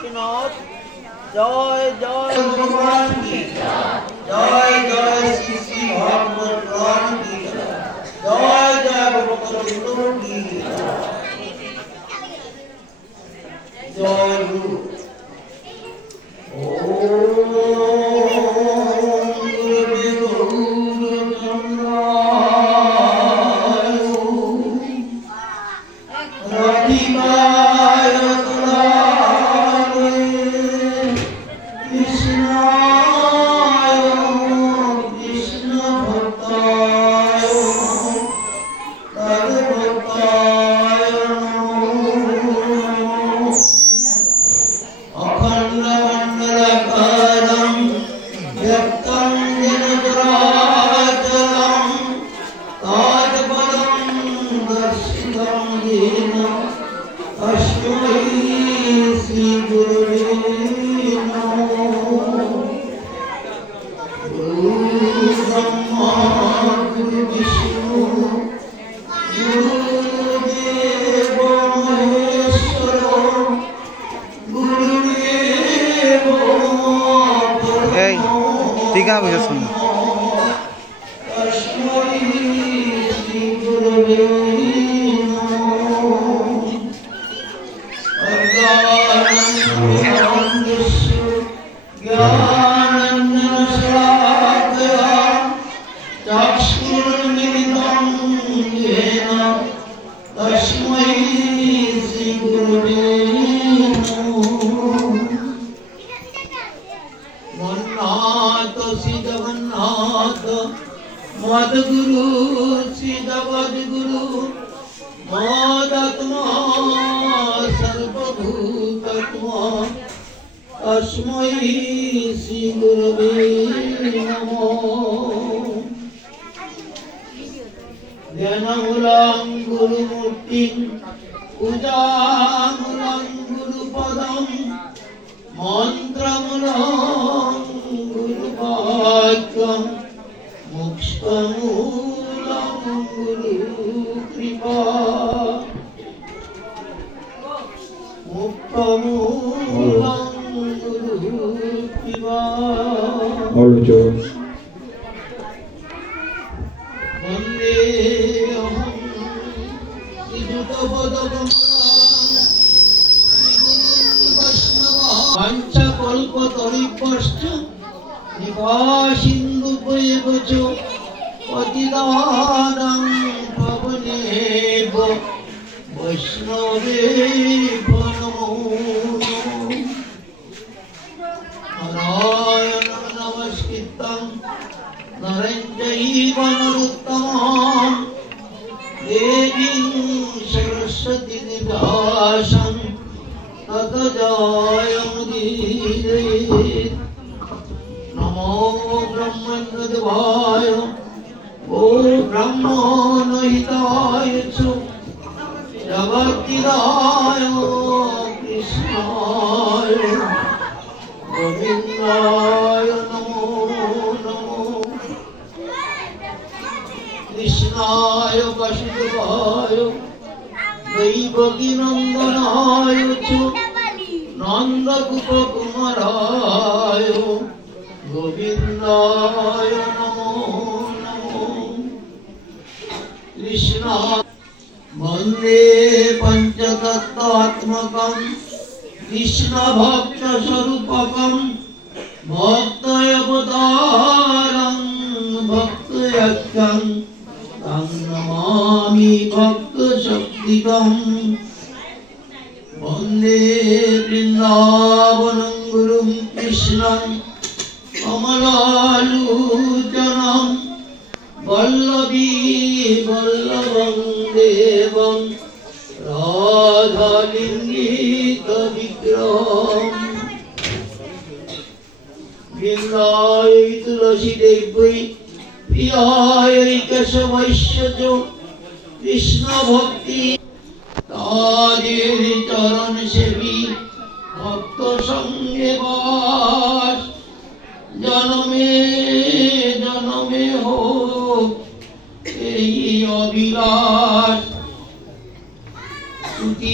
গোপীনাথ জয় জয় ভগবান কি জয় জয় শ্রী শ্রী ভাগবত পুরাণ কি জয় জয় ভগবত কি জয় গুরু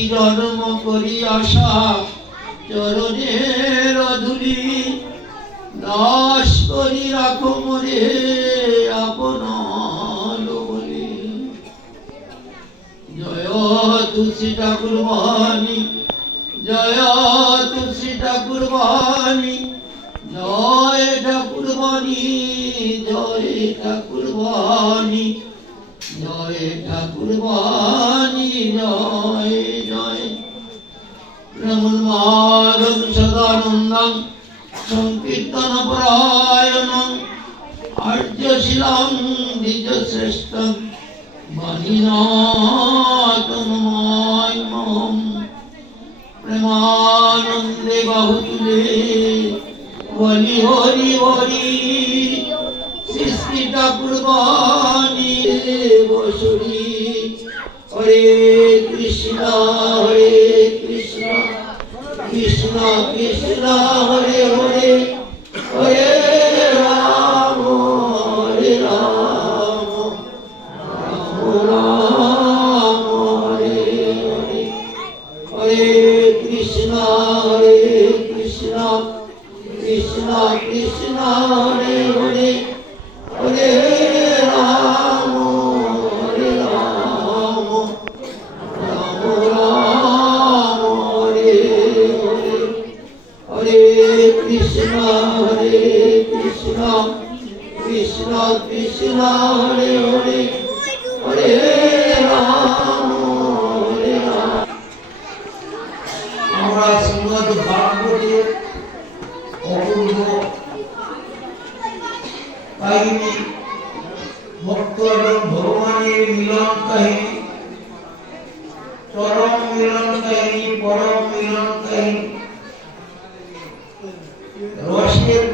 জন্ম করি আশা চরণে দাস করি রাখো মরে আপনার বলি। জয় তুলসী ঠাকুর বাণী, জয় তুলসী ঠাকুর বাণী, জয় ঠাকুর বাণী, জয় ঠাকুর বাণী, জয় ঠাকুর বাণী, জয় জয়। রমণ মাধব সদানন্দং সংকীর্তন পরায়ণং আর্যশীলং দ্বিজ শ্রেষ্ঠং বাণীনাথনমায়মহম। প্রেমানন্দে বাহুতুলে হরি হরি হরি। সৃষ্টি ঠাকুর বাণী বসুরি। হরে কৃষ্ণ হরে কৃষ্ণ কৃষ্ণ কৃষ্ণ হরে হরে, হরে রাম হরে রাম, রাম রাম হরে হরে। হরে কৃষ্ণ কৃষ্ণ কৃষ্ণ হরে হরে, হরে রাম হরে রাম, রাম রাম হরে হরে। হরে কৃষ্ণ কৃষ্ণ কৃষ্ণ হরে হরে, হরে রাম হরে রাম। আমরা শ্রীমদ্ ভাগবতের অপূর্ব কাহিনী, ভক্ত এবং ভগবানের মিলন কাহিনী, চরম মিলন কাহিনী, পরম মিলন কাহিনী, রসের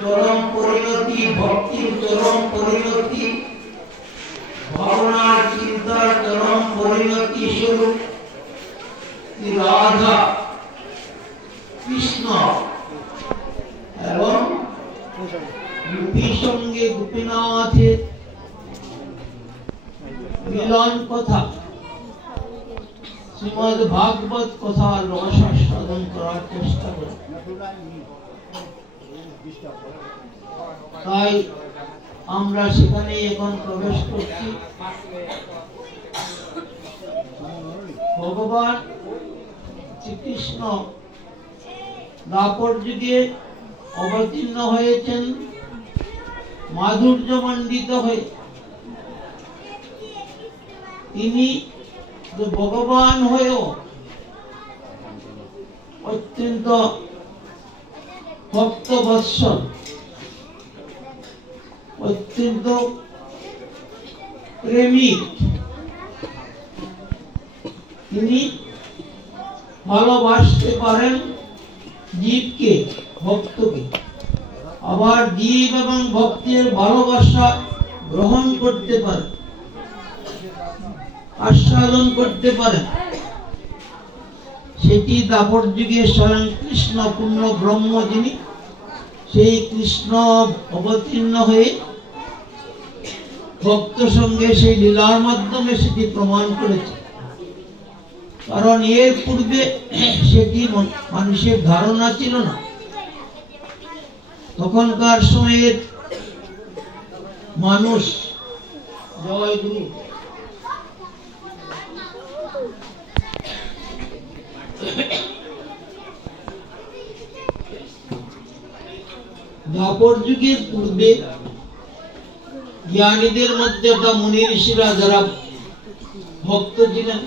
চরম পরিণতি, ভক্তির চরম পরিণতি, ভাবনার চিন্তার চরম পরিণতি স্বরূপ রাধা কৃষ্ণ এবং গোপীর সঙ্গে গোপীনাথের মিলন কথা, শ্রীমদ্ ভাগবত কথার রস আস্বাদন করার চেষ্টা করি। তাই আমরা সেখানে এখন প্রবেশ করছি। ভগবান শ্রীকৃষ্ণ দ্বাপর যুগে অবতীর্ণ হয়েছেন মাধুর্য মণ্ডিত হয়ে। তিনি ভগবান হয়েও অত্যন্ত ভক্তবৎসল, অত্যন্ত প্রেমিক। তিনি ভালোবাসতে পারেন জীবকে, ভক্তকে, আবার জীব এবং ভক্তের ভালোবাসা গ্রহণ করতে পারেন, আস্বাদন করতে পারেন। সেটি দ্বাপর যুগে স্বয়ং কৃষ্ণ পূর্ণ ব্রহ্ম, যিনি সেই কৃষ্ণ অবতীর্ণ হয়ে ভক্ত সঙ্গে সেই লীলার মাধ্যমে সেটি প্রমাণ করেছে। কারণ এর পূর্বে সেটি মানুষের ধারণা ছিল না। তখনকার সময়ের মানুষ, জয় গুরু, দ্বাপর যুগের পূর্বে জ্ঞানীদের মধ্যে একটা মুনি ঋষিরা যারা ভক্ত ছিলেন,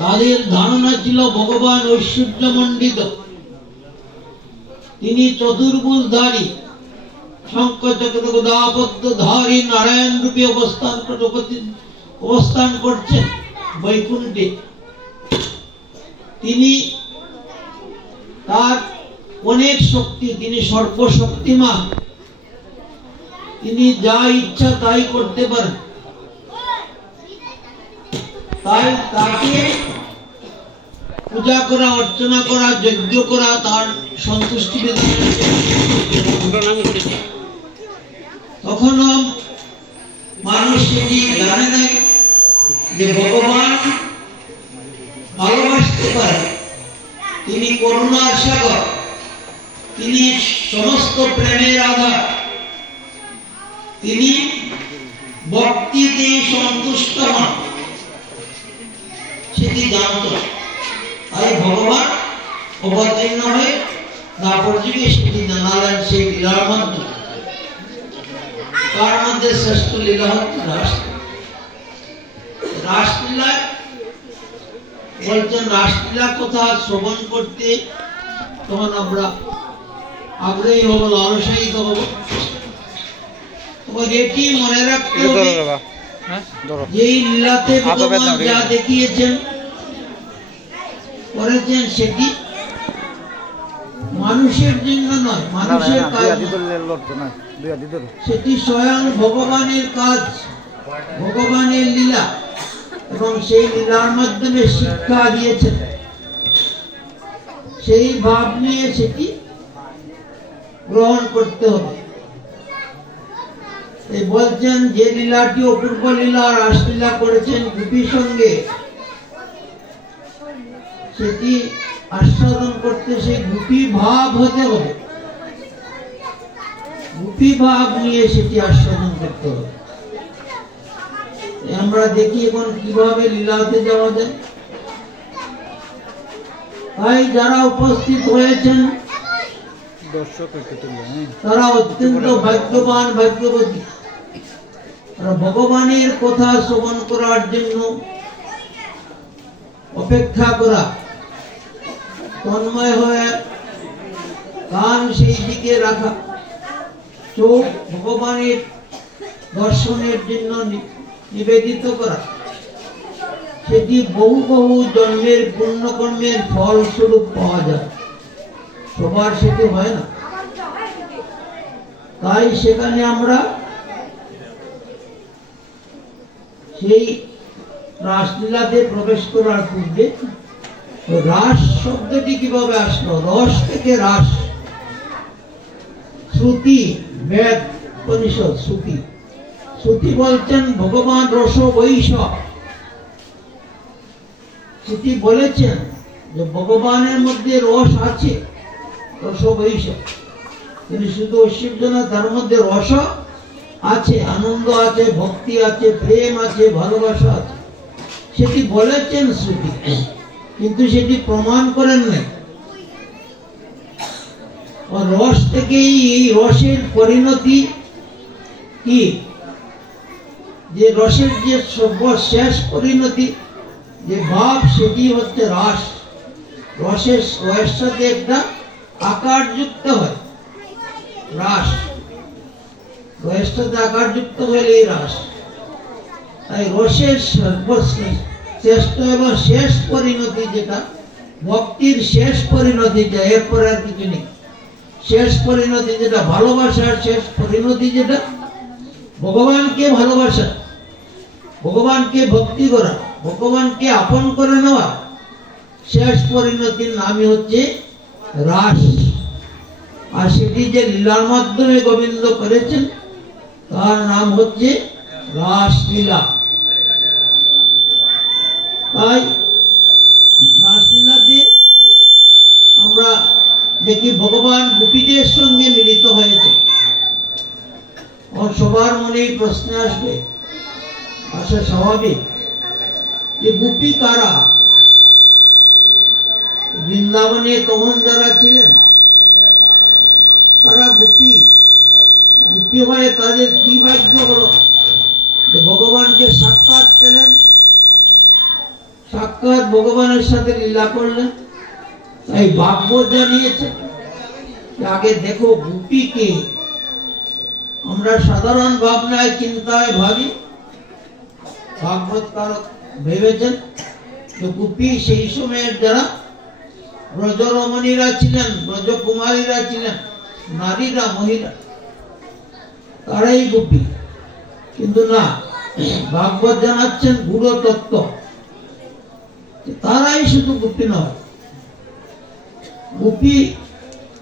তাদের ধারণা ছিল ভগবান ঐশ্বর্য মণ্ডিত। তিনি চতুর্ভুজধারী, শঙ্খ চক্র গদা পদ্মধারী নারায়ণ রূপে অবস্থান করছেন বৈকুণ্ঠে। তিনি তার অনেক শক্তি, তিনি সর্বশক্তিমান, তিনি যা ইচ্ছা তাই করতে পারেন। তাই তাকে পূজা করা, অর্চনা করা, যজ্ঞ করা, তার সন্তুষ্টি তখনও মানুষ সেটি জানে না যে ভগবান ভালোবাসতে পারে, তিনি করুণার সাগর, তিনি সমস্ত প্রেমের আধার, তিনি ভক্তিতে সন্তুষ্ট হন, সেটি জানত। তাই ভগবান অবতীর্ণ হয়ে তারপর যুগে সেটি জানালেন সেই লীলার মধ্যে। তার মধ্যে শ্রেষ্ঠ লীলা হচ্ছে রাসলীলায় বলছেন, রাসলীলা কথা শ্রবণ করতে তখন আমরা আগ্রহী হব, লালসায়িত হব। তখন এটি মনে রাখতে হবে এই লীলাতে ভগবান যা দেখিয়েছেন করেছেন সেটি মানুষের জন্য নয়, মানুষের কাজ, সেটি স্বয়ং ভগবানের কাজ, ভগবানের লীলা, এবং সেই লীলার মাধ্যমে শিক্ষা দিয়েছেন। সেই ভাব নিয়ে সেটি গ্রহণ করতে হবে। বলছেন যে লীলাটি অপূর্ব লীলা, রাসলীলা করেছেন গোপীর সঙ্গে, সেটি আস্বাদন করতে সেই গোপী ভাব হতে হবে, গোপী ভাব নিয়ে সেটি আস্বাদন করতে হবে। আমরা দেখি এখন কিভাবে লীলাতে যাওয়া যায়। তাই যারা উপস্থিত হয়েছেন তারা অত্যন্ত ভাগ্যবান, ভাগ্যবতী। ভগবানের কথা শ্রবণ করার জন্য অপেক্ষা করা, তন্ময় হয়ে কান সেই দিকে রাখা, চোখ ভগবানের দর্শনের জন্য নিবেদিত করা, সেটি বহু বহু জন্মের পুণ্যকর্মের ফল স্বরূপ পাওয়া যায়। সবার সেটি হয় না। তাই সেখানে আমরা সেই রাসলীলাতে প্রবেশ করার পূর্বে রাস শব্দটি কিভাবে আসলো? রস থেকে রাস, শ্রুতি, বেদ, উপনিষদ, শ্রুতি। শ্রুতি বলছেন ভগবান রস বৈশ, শ্রুতি বলেছেন যে ভগবানের মধ্যে রস আছে, রস বৈশ। তিনি শুধু ঐশ্বর্য না, তার মধ্যে রস আছে, আনন্দ আছে, ভক্তি আছে, প্রেম আছে, ভালোবাসা আছে, সেটি বলেছেন শ্রুতি, কিন্তু সেটি প্রমাণ করেন নাই। রস থেকেই এই রসের পরিণতি কি, যে রসের যে সর্বশেষ পরিণতি, যে ভাব, সেটি হচ্ছে রাস। রসের সাথে একটা আকার যুক্ত হয়, রাস। রসের সাথে আকার যুক্ত হলে রাস। তাই রসের সর্বশ্রেষ্ঠ এবং শেষ পরিণতি যেটা, ভক্তির শেষ পরিণতি, যা এরপর আর কিছু নেই। শেষ পরিণতি যেটা, ভালোবাসার শেষ পরিণতি যেটা, ভগবানকে ভালোবাসা, ভগবানকে ভক্তি করা, ভগবানকে আপন করে নেওয়া, শেষ পরিণতির নামই হচ্ছে রাস। আর সেটি যে লীলার মাধ্যমে গোবিন্দ করেছেন তার নাম হচ্ছে রাসলীলা। তাই রাসলীলাতে আমরা দেখি ভগবান গোপীদের সঙ্গে মিলিত হয়েছে। সবার মনেই প্রশ্ন আসবে, আসা স্বাভাবিক, যে গোপী কারা? বৃন্দাবনে তখন যারা ছিলেন তারা গোপী। গোপী হয়ে তাদের কি ভাগ্য হলো যে ভগবানকে সাক্ষাৎ পেলেন, সাক্ষাৎ ভগবানের সাথে লীলা করলেন। তাই ভাগবত জানিয়েছে আগে দেখো গোপীকে। আমরা সাধারণ ভাবনায়, চিন্তায় ভাবি, ভাগবতকার ভেবেছেন যে গোপী সেই সময়ের যারা ব্রজরমণীরা ছিলেন, ব্রজকুমারীরা ছিলেন, নারীরা, মহিলা, তারাই গোপী। কিন্তু না, ভাগবত জানাচ্ছেন গূঢ় তত্ত্ব, তারাই শুধু গোপী নয়। গোপী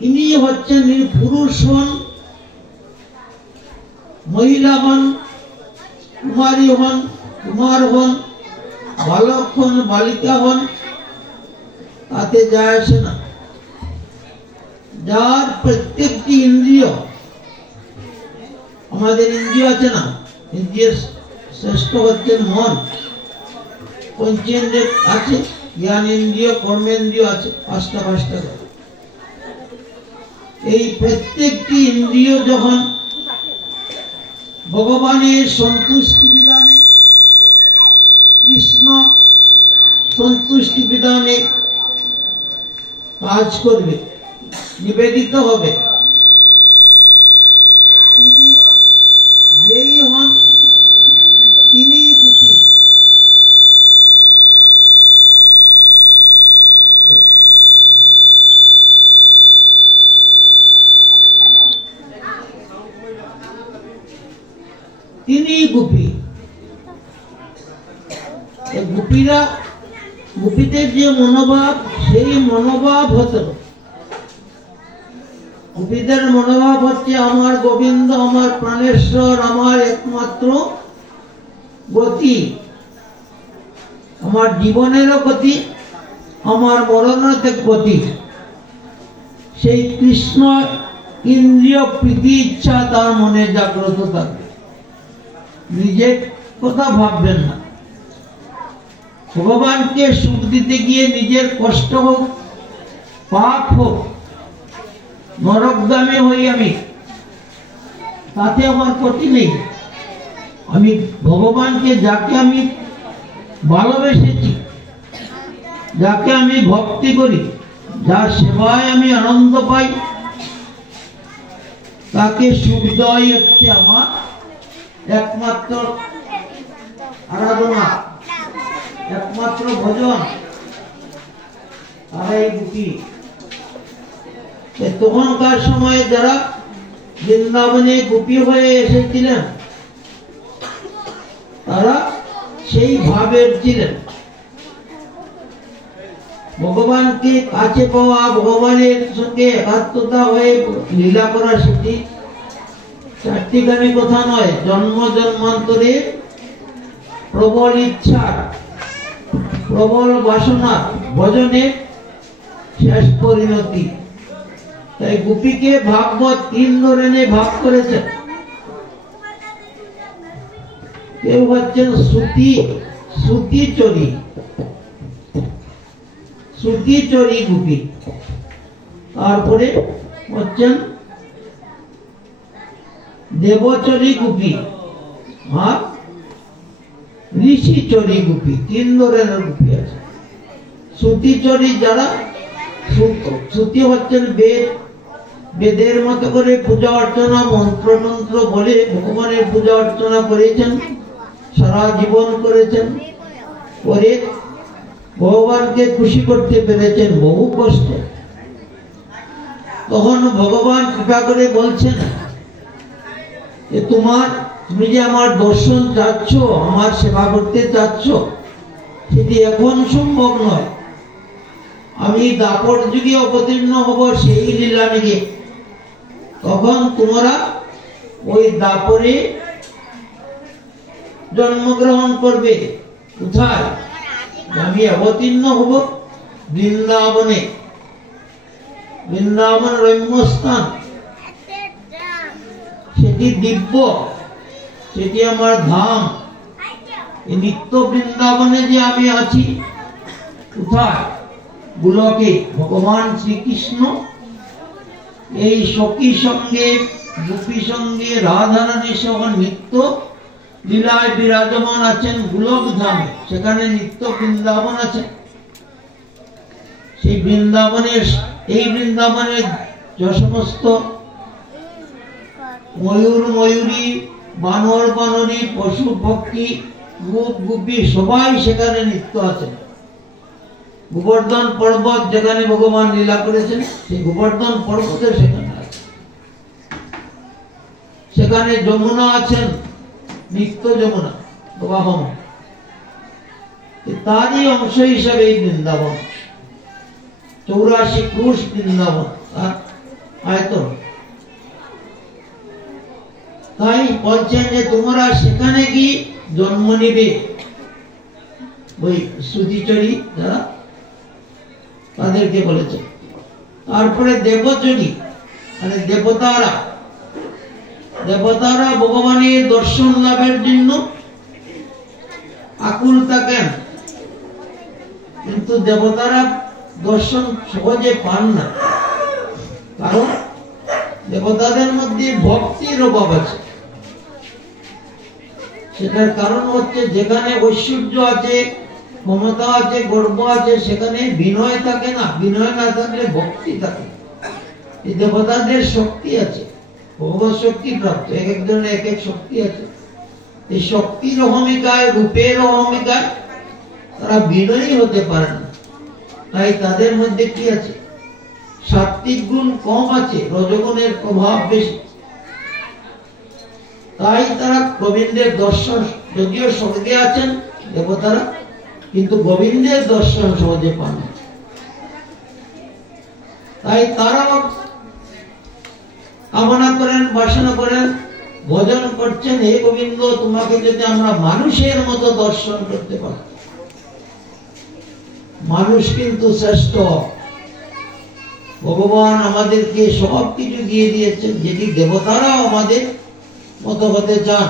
ইনি হচ্ছেন, পুরুষ হন, মহিলা হন, কুমারী হন, কুমার হন, বালক হন, বালিকা হন, তাতে যায় আসে না। যার প্রত্যেকটি ইন্দ্রিয়, আমাদের ইন্দ্রিয় আছে না, ইন্দ্রিয়ের শ্রেষ্ঠ হচ্ছেন মন, পঞ্চেন্দ্রিয় আছে, জ্ঞান ইন্দ্রিয়, কর্মেন্দ্রিয় আছে, পাঁচটা এই প্রত্যেকটি ইন্দ্রিয় যখন ভগবানের সন্তুষ্টি বিধানে, কৃষ্ণ সন্তুষ্টি বিধানে কাজ করবে, নিবেদিত হবে, তিনি যেই হন তিনি গোপী। তিনি গোপী। গোপীরা, গোপীদের যে মনোভাব, সেই মনোভাব হতো, গোপীদের মনোভাব হচ্ছে আমার গোবিন্দ, আমার প্রাণেশ্বর, আমার একমাত্র গতি, আমার জীবনেরও গতি, আমার মরণের গতি। সেই কৃষ্ণ ইন্দ্রিয় প্রীতি ইচ্ছা তার মনে জাগ্রত থাকবে, নিজের কথা ভাববেন না। ভগবানকে সুখ দিতে গিয়ে নিজের কষ্ট হোক, পাপ হোক, নরকগামী হই আমি, তাতে আমার ক্ষতি নেই। আমি ভগবানকে, যাকে আমি ভালোবেসেছি, যাকে আমি ভক্তি করি, যার সেবায় আমি আনন্দ পাই, তাকে সুখ দেওয়াই হচ্ছে আমার একমাত্র আরাধনা, একমাত্র ভজন। তারাই গোপী। তখনকার সময়ে যারা বৃন্দাবনে গোপী হয়ে এসেছিলেন, তারা সেই ভাবের ছিলেন। ভগবানকে কাছে পাওয়া, ভগবানের সঙ্গে একাত্মতা হয়ে লীলা করা, সেটি চারটিখানি কথা নয়, জন্ম জন্মান্তরে প্রবল ইচ্ছা, প্রবল বাসনা, ভজনের শেষ পরিণতি। তাই গোপীকে ভাগবত 3 ধরনে ভাগ করেছেন। কেউ হচ্ছেন শ্রুতিচরী, শ্রুতিচরী গোপী। তারপরে হচ্ছেন দেবচরী গোপী আর ঋষিচরী গোপী। 3 ধরনের গোপী আছে। শ্রুতিচরী যারা, শ্রুতি হচ্ছেন বেদ, বেদের মতো করে পূজা অর্চনা, মন্ত্রতন্ত্র বলে ভগবানের পূজা অর্চনা করেছেন, সারা জীবন করেছেন, করে ভগবানকে খুশি করতে পেরেছেন বহু কষ্টে। তখন ভগবান কৃপা করে বলছেন যে তুমি যে আমার দর্শন চাচ্ছ, আমার সেবা করতে চাচ্ছ, সেটি এখন সম্ভব নয়। আমি দাপর যুগে অবতীর্ণ হব সেই লীলা নিয়ে, তখন তোমরা ওই দাপরে জন্মগ্রহণ করবে। কোথায়? আমি অবতীর্ণ হব বৃন্দাবনে। বৃন্দাবন রম্যস্থান, সেটি দিব্য, সেটি আমার ধাম। এই নিত্য বৃন্দাবনে যে আমি আছি, কোথায়? গোলকে ভগবান শ্রীকৃষ্ণ এই সখী সঙ্গে, গোপী সঙ্গে, রাধারানী সহ নিত্য লীলায় বিরাজমান আছেন গোলক ধামে। সেখানে নিত্য বৃন্দাবন আছে। সেই বৃন্দাবনের, এই বৃন্দাবনের যে সমস্ত ময়ূর ময়ূরী, বানর বানরী, পশু পক্ষী, গোপ গোপী সবাই সেখানে নিত্য আছেন। গোবর্ধন পর্বত যেখানে ভগবান লীলা করেছেন, সেই গোবর্ধন পর্বতে সেখানে আছে। সেখানে যমুনা আছেন, নিত্য যমুনা প্রবাহমান। তারই অংশ হিসাবে এই বৃন্দাবন 84 ক্রোশ বৃন্দাবন আয়তন। তাই বলছেন যে তোমরা সেখানে কি জন্ম নিবে। ওই শ্রুতিচরী যারা, তাদেরকে বলেছেন। তারপরে দেবচরী মানে দেবতারা ভগবানের দর্শন লাভের জন্য আকুল থাকেন, কিন্তু দেবতারা দর্শন সহজে পান না, কারণ দেবতাদের মধ্যে ভক্তির অভাব আছে। সেটার কারণ হচ্ছে যেখানে ঐশ্বর্য আছে, ক্ষমতা আছে, গর্ব আছে, সেখানে বিনয় থাকে না। বিনয় না থাকলে ভক্তি থাকে। এই দেবতাদের শক্তি আছে, ভগবত শক্তি প্রাপ্ত, এক একজনের এক এক শক্তি আছে। এই শক্তির অহমিকায়, রূপের অহমিকায় তারা বিনয়ী হতে পারে না। তাই তাদের মধ্যে কি আছে? সাত্বিক গুণ কম আছে, রজগুণের প্রভাব বেশি। তাই তারা গোবিন্দের দর্শন, যদিও স্বর্গে আছেন দেবতারা, কিন্তু গোবিন্দের দর্শন সহজে পান না। তাই তারাও কামনা করেন, বাসনা করেন, ভজন করছেন, হে গোবিন্দ, তোমাকে যদি আমরা মানুষের মতো দর্শন করতে পারি। মানুষ কিন্তু শ্রেষ্ঠ। ভগবান আমাদেরকে সব কিছু দিয়ে দিয়েছেন, যেটি দেবতারাও আমাদের মতো হতে চান।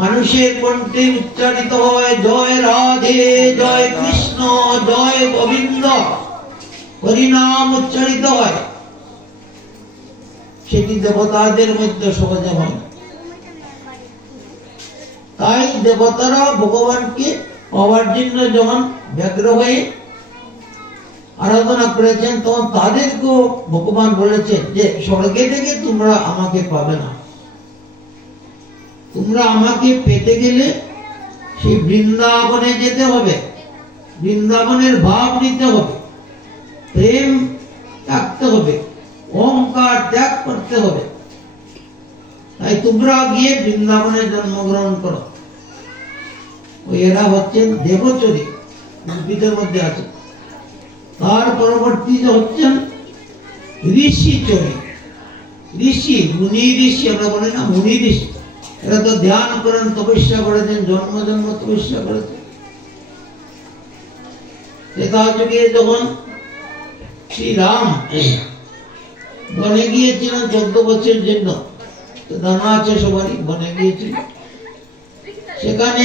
মানুষের কণ্ঠে উচ্চারিত হয় জয় রাধে, জয় কৃষ্ণ, জয় গোবিন্দ, হরিনাম উচ্চারিত হয়, সেটি দেবতাদের মধ্যে সহজে হয়। তাই দেবতারা ভগবানকে পাওয়ার জন্য যখন ব্যগ্র হয়ে আরাধনা করেছেন, তখন তাদেরকেও ভগবান বলেছেন যে স্বর্গে থেকে তোমরা আমাকে পাবে না। তোমরা আমাকে পেতে গেলে সেই বৃন্দাবনে যেতে হবে, বৃন্দাবনের ভাব নিতে হবে, প্রেম রাখতে হবে, অহংকার ত্যাগ করতে হবে। তাই তোমরা গিয়ে বৃন্দাবনে জন্মগ্রহণ করো। এরা হচ্ছেন দেবচরী, উদ্ভিদের মধ্যে আছে। তার পরবর্তীতে হচ্ছেন ঋষিচরী। ঋষি, মুনি ঋষি আমরা বলি না, মুনি ঋষি। এরা তো ধ্যান করেন, তপস্যা করেছেন, জন্ম জন্ম তপস্যা করেছেন। ত্রেতাযুগে যখন শ্রীরাম বনে গিয়েছিলেন 14 বছরের জন্য, জানা আছে সবারই, বনে গিয়েছিলেন। সেখানে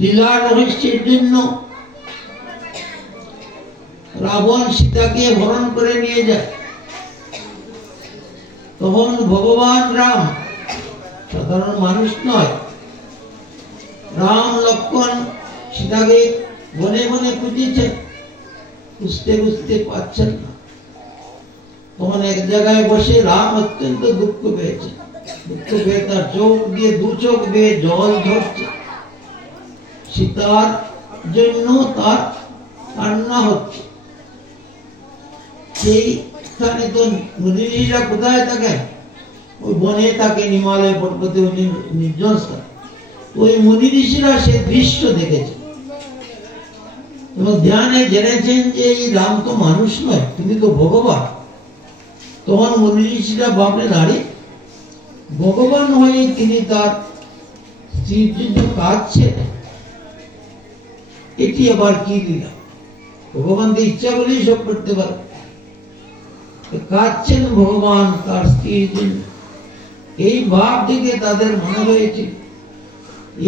লীলা রহস্যের জন্য রাবণ সীতাকে হরণ করে নিয়ে যায়। তখন ভগবান রাম সাধারণ মানুষ নয়, রাম লক্ষ্মণ সীতাকে বনে বনে খুঁজেছেন, খুঁজতে খুঁজতে পাচ্ছেন না। তখন এক জায়গায় বসে রাম অত্যন্ত দুঃখ পেয়েছে। দুঃখ পেয়ে তার চোখ দিয়ে দু চোখ বেয়ে জল ঝরছে। সীতার জন্য তার কান্না হচ্ছে। সেইখানে তো মুনিরা কোথায় থাকেন? ওই বনে থাকে, হিমালয় পর্বতে, নির্জন স্থান। ওই মুনি ঋষিরা সে দৃশ্য দেখেছে এবং ধ্যানে জেনেছেন যে এই রাম তো মানুষ নয়, তিনি তো ভগবান। তখন মুনি ঋষিরা ভাবলেন, আরে ভগবান হয়ে তিনি তার স্ত্রীর জন্য কাঁদছেন, এটি আবার কি লীলা? ভগবান তো ইচ্ছা করলেই সব করতে পারে। কাঁদছেন ভগবান তার স্ত্রীর জন্য। এই ভাব থেকে তাদের মনে হয়েছে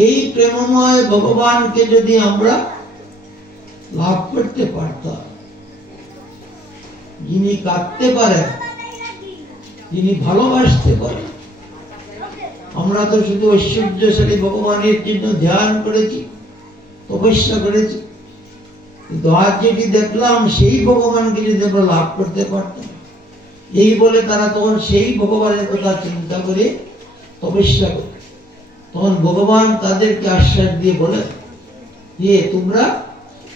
এই প্রেমময় ভগবানকে যদি আমরা লাভ করতে পারতাম, যিনি কাঁদতে পারেন, যিনি ভালোবাসতে পারেন। আমরা তো শুধু ঐশ্বর্যশালী ভগবানের জন্য ধ্যান করেছি, তপস্যা করেছি, কিন্তু আজ যেটি দেখলাম সেই ভগবানকে যদি আমরা লাভ করতে পারতাম, এই বলে তারা তখন সেই ভগবানের কথা চিন্তা করে তপস্যা করে। তখন ভগবান তাদেরকে আশ্বাস দিয়ে বলেন যে তোমরা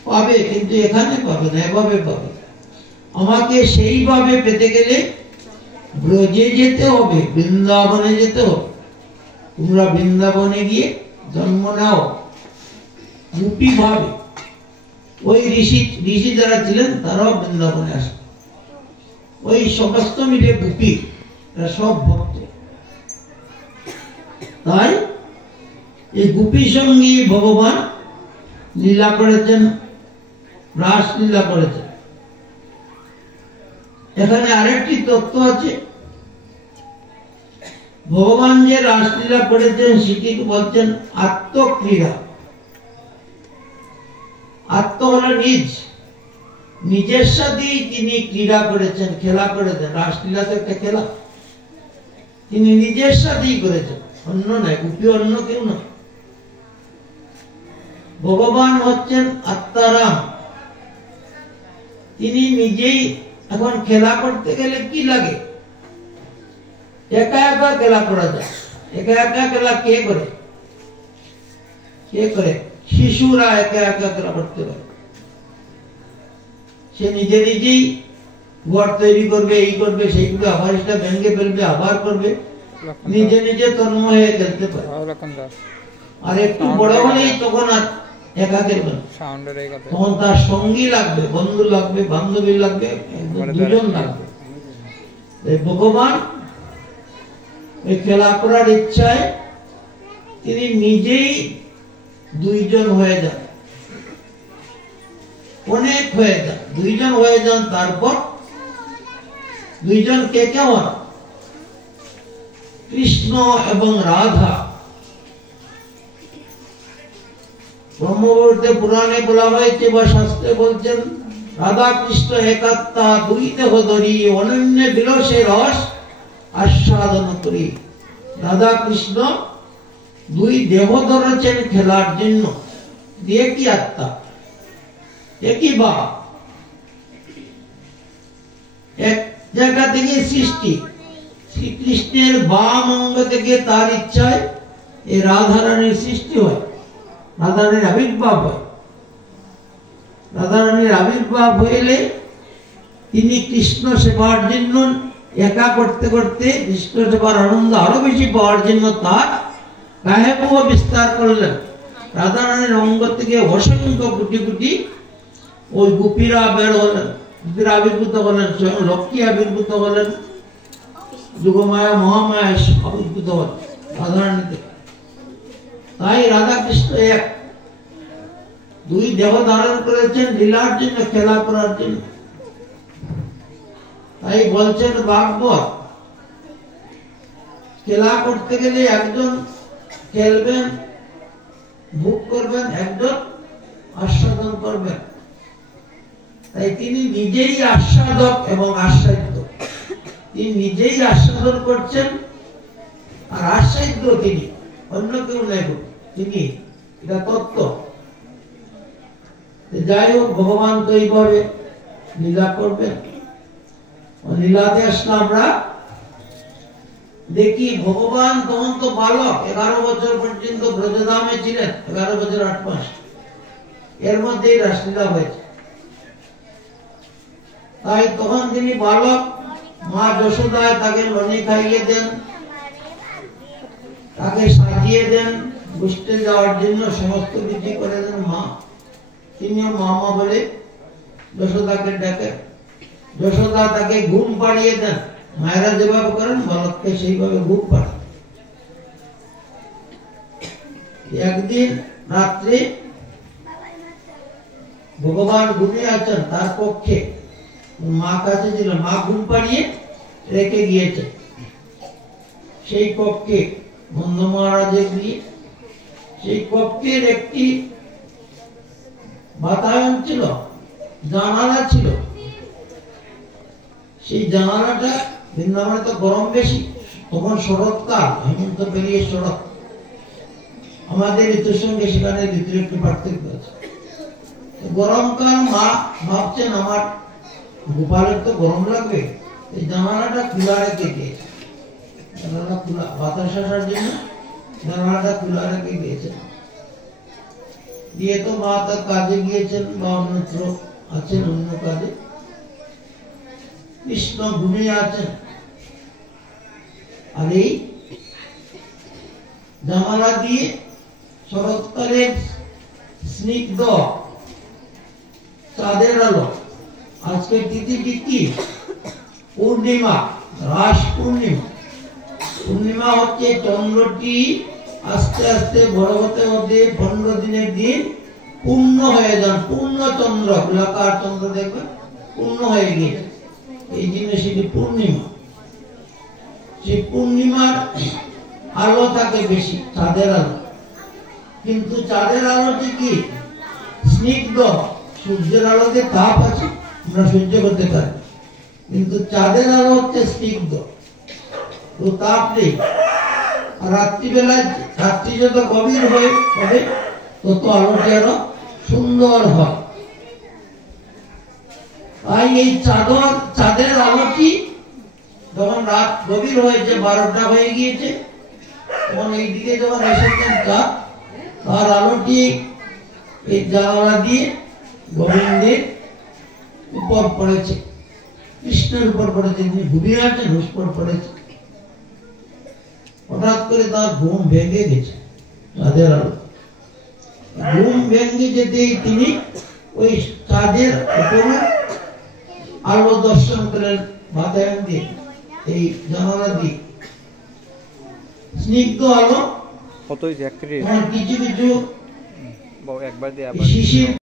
পাবে, কিন্তু এখানে পাবে না, এভাবে পাবে। আমাকে সেইভাবে পেতে গেলে ব্রজে যেতে হবে, বৃন্দাবনে যেতে হবে। তোমরা বৃন্দাবনে গিয়ে জন্ম নাও রূপী ভাবে। ওই ঋষি যারা ছিলেন তারাও বৃন্দাবনে আসে। ওই সমস্ত মিলে গোপী, এরা সব ভক্ত। তাই এই গোপী সঙ্গে ভগবান লীলা করেছেন, রাস লীলা করেছেন। এখানে আরেকটি তত্ত্ব আছে। ভগবান যে রাসলীলা করেছেন সেটিকে বলছেন আত্মক্রীড়া। আত্ম হলো নিজ, নিজের সাথেই তিনি ক্রীড়া করেছেন, খেলা করেছেন। রাসলীলা তো একটা খেলা, তিনি নিজের সাথেই করেছেন, অন্য নয়, গোপী অন্য কেউ নয়। ভগবান হচ্ছেন আত্মারাম, তিনি নিজেই। এখন খেলা করতে গেলে কি লাগে? একা একা খেলা করা যায়। একা একা খেলা কে করে? কে করে? শিশুরা একা একা খেলা করতে পারে। সে নিজে নিজেই ঘর তৈরি করবে, এই করবে, সেই করবে, আবার সেটা ভেঙে ফেলবে, আবার করবে, নিজে নিজে তন্ময় হয়ে খেলতে পারে। আর একটু বড় হলেই তখন আর একা খেলবে না, তখন তার সঙ্গী লাগবে, বন্ধু লাগবে, বান্ধবী লাগবে, দুজন লাগবে। ভগবান এই খেলা করার ইচ্ছায় তিনি নিজেই দুইজন হয়ে যান, অনেক হয়ে যান, দুইজন হয়ে যান। তারপর দুইজন কে কেমন? কৃষ্ণ এবং রাধা। ব্রহ্মবর্তে পুরাণে বলা হয়েছে বা শাস্ত্রে বলছেন, রাধা কৃষ্ণ একাত্মা দুই দেহ ধরি অনন্য বিরসে রস আস্বাদন করি। রাধা কৃষ্ণ দুই দেহ ধরেছেন খেলার জন্য, একই আত্মা, একই বাপ, এক জায়গা থেকে সৃষ্টি। শ্রীকৃষ্ণের বাম অঙ্গ থেকে তার ইচ্ছায় এই রাধারানীর সৃষ্টি হয়, রাধারানীর আবির্ভাব হয়। রাধারানীর আবির্ভাব হইলে তিনি কৃষ্ণ সেবার জন্য একা করতে করতে কৃষ্ণ সেবার আনন্দ আরো বেশি পাওয়ার জন্য তার কাহেবুহ বিস্তার করলেন। রাধারানীর অঙ্গ থেকে অসংখ্য কোটি কোটি ওই গোপীরা বের হলেন, গোপীরা আবির্ভূত হলেন, স্বয়ং লক্ষ্মী আবির্ভূত হলেন, যুগমায়া মহামায়া আবির্ভূত হলেন রাধারানী থেকে। তাই রাধা কৃষ্ণ এক, দুই দেহ ধারণ করেছেন লীলার জন্য, খেলা করার জন্য। তাই বলছেন ভাগবত, খেলা করতে গেলে একজন খেলবেন, ভোগ করবেন, একজন আস্বাদন করবেন। তাই তিনি নিজেই আস্বাদক এবং আস্বাদ্য। তিনি নিজেই আস্বাদন করছেন আর আস্বাদ্য তিনি, অন্য কেউ নেই তিনি। এটা তত্ত্ব। যাই হোক, ভগবান তো এইভাবে লীলা করবেন। লীলাতে আসলে আমরা দেখি ভগবান তখন তো বালক, 11 বছর পর্যন্ত ব্রজধামে ছিলেন, 11 বছর 8 মাস। এর মধ্যেই রাসলীলা হয়েছে। তাই তখন তিনি বালক, মা যশোদা তাকে লনি খাইয়ে দেন, তাকে সাজিয়ে দেন, বুঝতে যাওয়ার জন্য সমস্ত কিছু করে দেন মা। তিনিও মামা বলে যশোদাকে ডাকে। যশোদা তাকে ঘুম পাড়িয়ে দেন, মায়েরা যেভাবে করেন বালককে সেইভাবে ঘুম পাড়ান। একদিন রাত্রে ভগবান ঘুমিয়ে আছেন তার পক্ষে, মা কাছে ছিল, মা ঘুম পাড়িয়ে রেখে গিয়েছে। সেই কক্ষে নন্দ মহারাজের গিয়ে সেই কক্ষের একটি বাতায়ন ছিল, জানালা ছিল। সেই জানালাটা, বৃন্দাবনে তো গরম বেশি, তখন শরৎকাল, হেমন্ত পেরিয়ে শরৎ। আমাদের ঋতুর সঙ্গে সেখানে ঋতুর একটু পার্থক্য আছে। গরমকাল, মা ভাবছেন আমার গোপালের তো গরম লাগবে, এই জানালাটা খোলা রেখে গিয়েছে। জানালা খোলা, বাতাস আসার জন্য জানালাটা খোলা রেখে গিয়েছে। দিয়ে তো মা তার কাজে গিয়েছেন বা অন্যত্র আছেন অন্য কাজে। কৃষ্ণ ঘুমিয়ে আছেন, আর এই জানালা দিয়ে শরৎকালের স্নিগ্ধ চাঁদের আলো। আজকের তিথিটি কি? পূর্ণিমা, রাস পূর্ণিমা। পূর্ণিমা হচ্ছে চন্দ্রটি আস্তে আস্তে বড় হতে হতে 15 দিনের দিন পূর্ণ হয়ে যান। পূর্ণ চন্দ্র, গোলাকার চন্দ্র দেখবেন পূর্ণ হয়ে গিয়েছে। এই জিনিসটি পূর্ণিমা। সেই পূর্ণিমার আলো থাকে বেশি, চাঁদের আলো। কিন্তু চাঁদের আলোটি কি স্নিগ্ধ, সূর্যের আলোতে তাপ আছে, আমরা সহ্য করতে পারি, কিন্তু চাঁদের আলো হচ্ছে স্নিগ্ধ, তো তাপ নেই। আর রাত্রিবেলায়, রাত্রি যত গভীর হয়ে হবে তত আলোটি আরো সুন্দর হয়। তাই এই চাঁদের আলোটি যখন রাত গভীর হয়েছে, 12টা হয়ে গিয়েছে, তখন এইদিকে যখন এসেছেন চাঁদ, তার আলোটি এই জানালা দিয়ে গোবিন্দের উপর পড়েছে, কৃষ্ণের উপর পড়েছে, তিনি ঘুমিয়ে আছেন, উপর পড়েছে। হঠাৎ করে তার ঘুম ভেঙে গেছে চাঁদের আলো। ঘুম ভেঙে যেতেই তিনি ওই চাঁদের উপরে আলো দর্শন করেন, বাতায়ন দিয়ে, এই জানালা দিয়ে স্নিগ্ধ আলো। কিছু কিছু শিশির